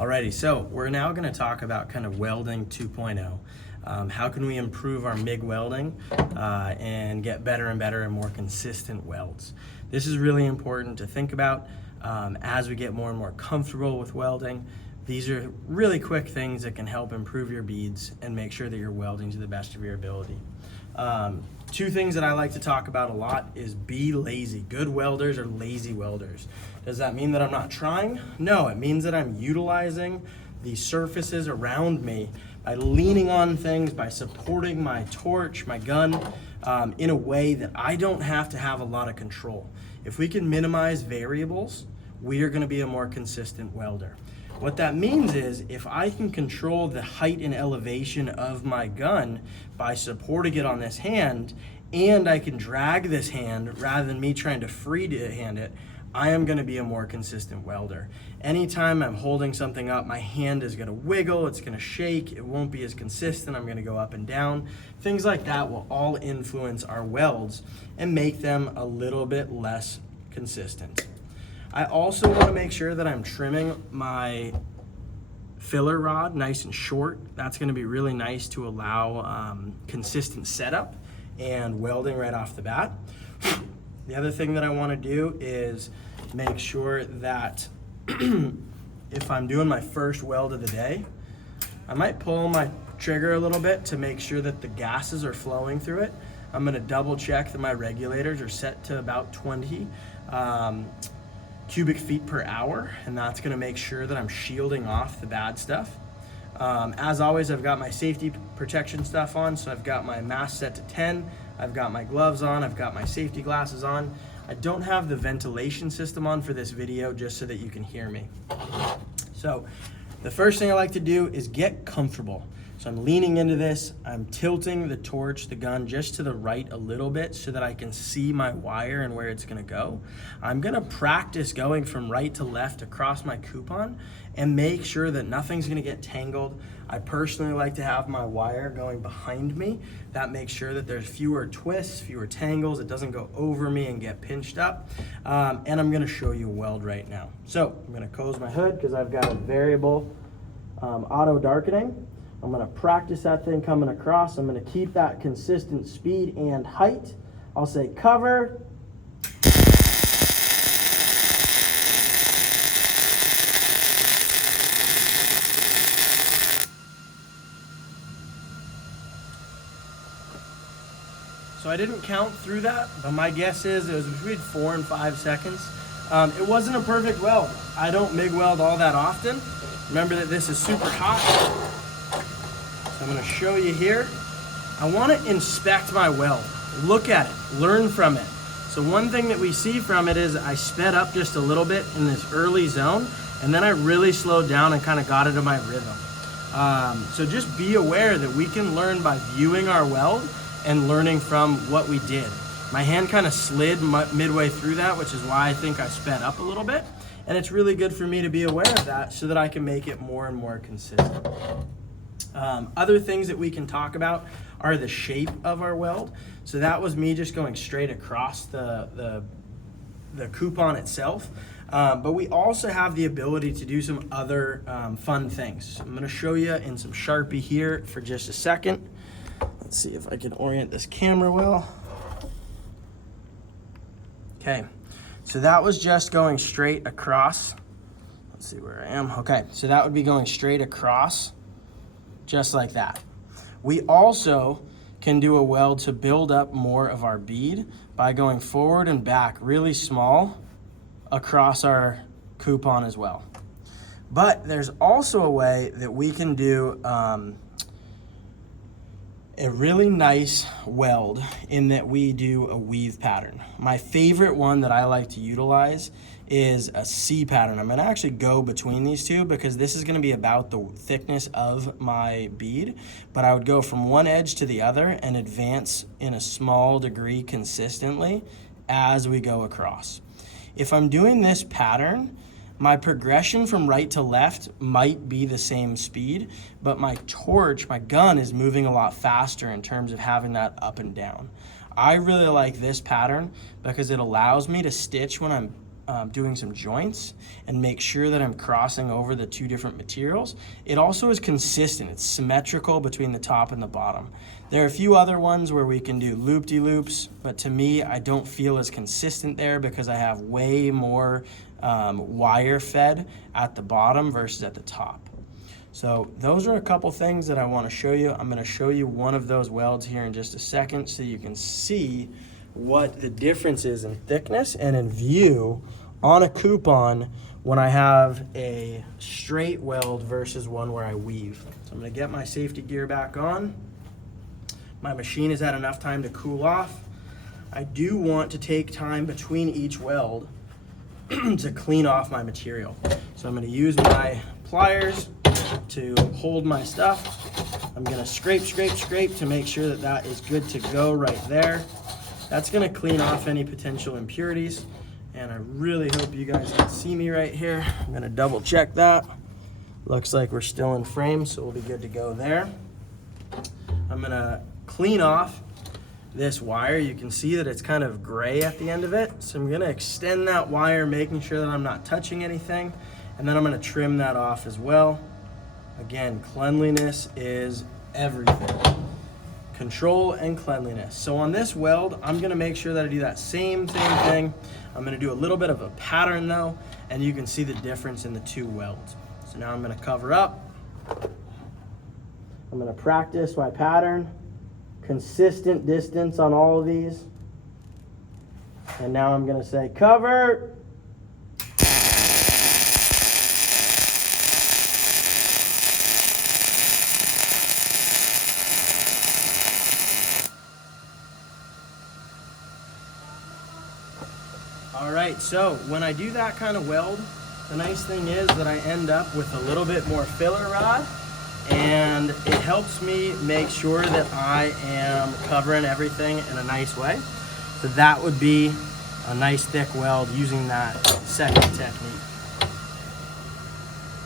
Alrighty, so we're now going to talk about kind of welding 2.0. How can we improve our MIG welding and get better and better and more consistent welds? This is really important to think about as we get more and more comfortable with welding. These are really quick things that can help improve your beads and make sure that you're welding to the best of your ability. Two things that I like to talk about a lot is be lazy. Good welders are lazy welders. Does that mean that I'm not trying? No, it means that I'm utilizing the surfaces around me by leaning on things, by supporting my torch, my gun, in a way that I don't have to have a lot of control. If we can minimize variables, we are going to be a more consistent welder. What that means is if I can control the height and elevation of my gun by supporting it on this hand, and I can drag this hand rather than me trying to free hand it, I am going to be a more consistent welder. Anytime I'm holding something up, my hand is going to wiggle, it's going to shake, it won't be as consistent, I'm going to go up and down. Things like that will all influence our welds and make them a little bit less consistent. I also want to make sure that I'm trimming my filler rod nice and short. That's going to be really nice to allow consistent setup and welding right off the bat. The other thing that I want to do is make sure that if I'm doing my first weld of the day, I might pull my trigger a little bit to make sure that the gases are flowing through it. I'm going to double check that my regulators are set to about 20 cubic feet per hour, and that's going to make sure that I'm shielding off the bad stuff. As always, I've got my safety protection stuff on, so I've got my mask set to 10, I've got my gloves on, I've got my safety glasses on. I don't have the ventilation system on for this video just so that you can hear me. So the first thing I like to do is get comfortable. So I'm leaning into this, I'm tilting the torch, the gun, just to the right a little bit so that I can see my wire and where it's gonna go. I'm gonna practice going from right to left across my coupon and make sure that nothing's gonna get tangled. I personally like to have my wire going behind me. That makes sure that there's fewer twists, fewer tangles, it doesn't go over me and get pinched up. And I'm gonna show you a weld right now. So I'm gonna close my hood because I've got a variable auto darkening. I'm gonna practice that thing coming across. I'm gonna keep that consistent speed and height. I'll say cover. So I didn't count through that, but my guess is it was between 4 and 5 seconds. It wasn't a perfect weld. I don't MIG weld all that often. Remember that this is super hot. I'm going to show you here. I want to inspect my weld. Look at it. Learn from it. So one thing that we see from it is I sped up just a little bit in this early zone, and then I really slowed down and kind of got into my rhythm. So just be aware that we can learn by viewing our weld and learning from what we did. My hand kind of slid midway through that, which is why I think I sped up a little bit. And it's really good for me to be aware of that so that I can make it more and more consistent. Other things that we can talk about are the shape of our weld. So that was me just going straight across the coupon itself. But we also have the ability to do some other fun things. So I'm going to show you in some Sharpie here for just a second. Let's see if I can orient this camera well. Okay, so that was just going straight across. Let's see where I am. Okay, so that would be going straight across, just like that. We also can do a weld to build up more of our bead by going forward and back really small across our coupon as well. But there's also a way that we can do a really nice weld in that we do a weave pattern. My favorite one that I like to utilize is a C pattern. I'm gonna actually go between these two because this is gonna be about the thickness of my bead, but I would go from one edge to the other and advance in a small degree consistently as we go across. If I'm doing this pattern, my progression from right to left might be the same speed, but my torch, my gun, is moving a lot faster in terms of having that up and down. I really like this pattern because it allows me to stitch when I'm doing some joints and make sure that I'm crossing over the two different materials. It also is consistent. It's symmetrical between the top and the bottom. There are a few other ones where we can do loop-de-loops, but to me, I don't feel as consistent there because I have way more wire fed at the bottom versus at the top. So those are a couple things that I want to show you. I'm going to show you one of those welds here in just a second so you can see what the difference is in thickness and in view on a coupon when I have a straight weld versus one where I weave. So I'm going to get my safety gear back on. My machine has had enough time to cool off. I do want to take time between each weld to clean off my material. So I'm going to use my pliers to hold my stuff. I'm going to scrape to make sure that that is good to go right there. That's going to clean off any potential impurities, and I really hope you guys can see me right here. I'm going to double check that. Looks like we're still in frame, so we'll be good to go there. I'm going to clean off this wire. You can see that it's kind of gray at the end of it, so I'm going to extend that wire, making sure that I'm not touching anything, and then I'm going to trim that off as well. Again, cleanliness is everything. Control and cleanliness. So on this weld, I'm gonna make sure that I do that same thing. I'm gonna do a little bit of a pattern though, and you can see the difference in the two welds. So now I'm gonna cover up. I'm gonna practice my pattern, consistent distance on all of these. And now I'm gonna say cover. All right, so when I do that kind of weld, the nice thing is that I end up with a little bit more filler rod, and it helps me make sure that I am covering everything in a nice way. So that would be a nice thick weld using that second technique.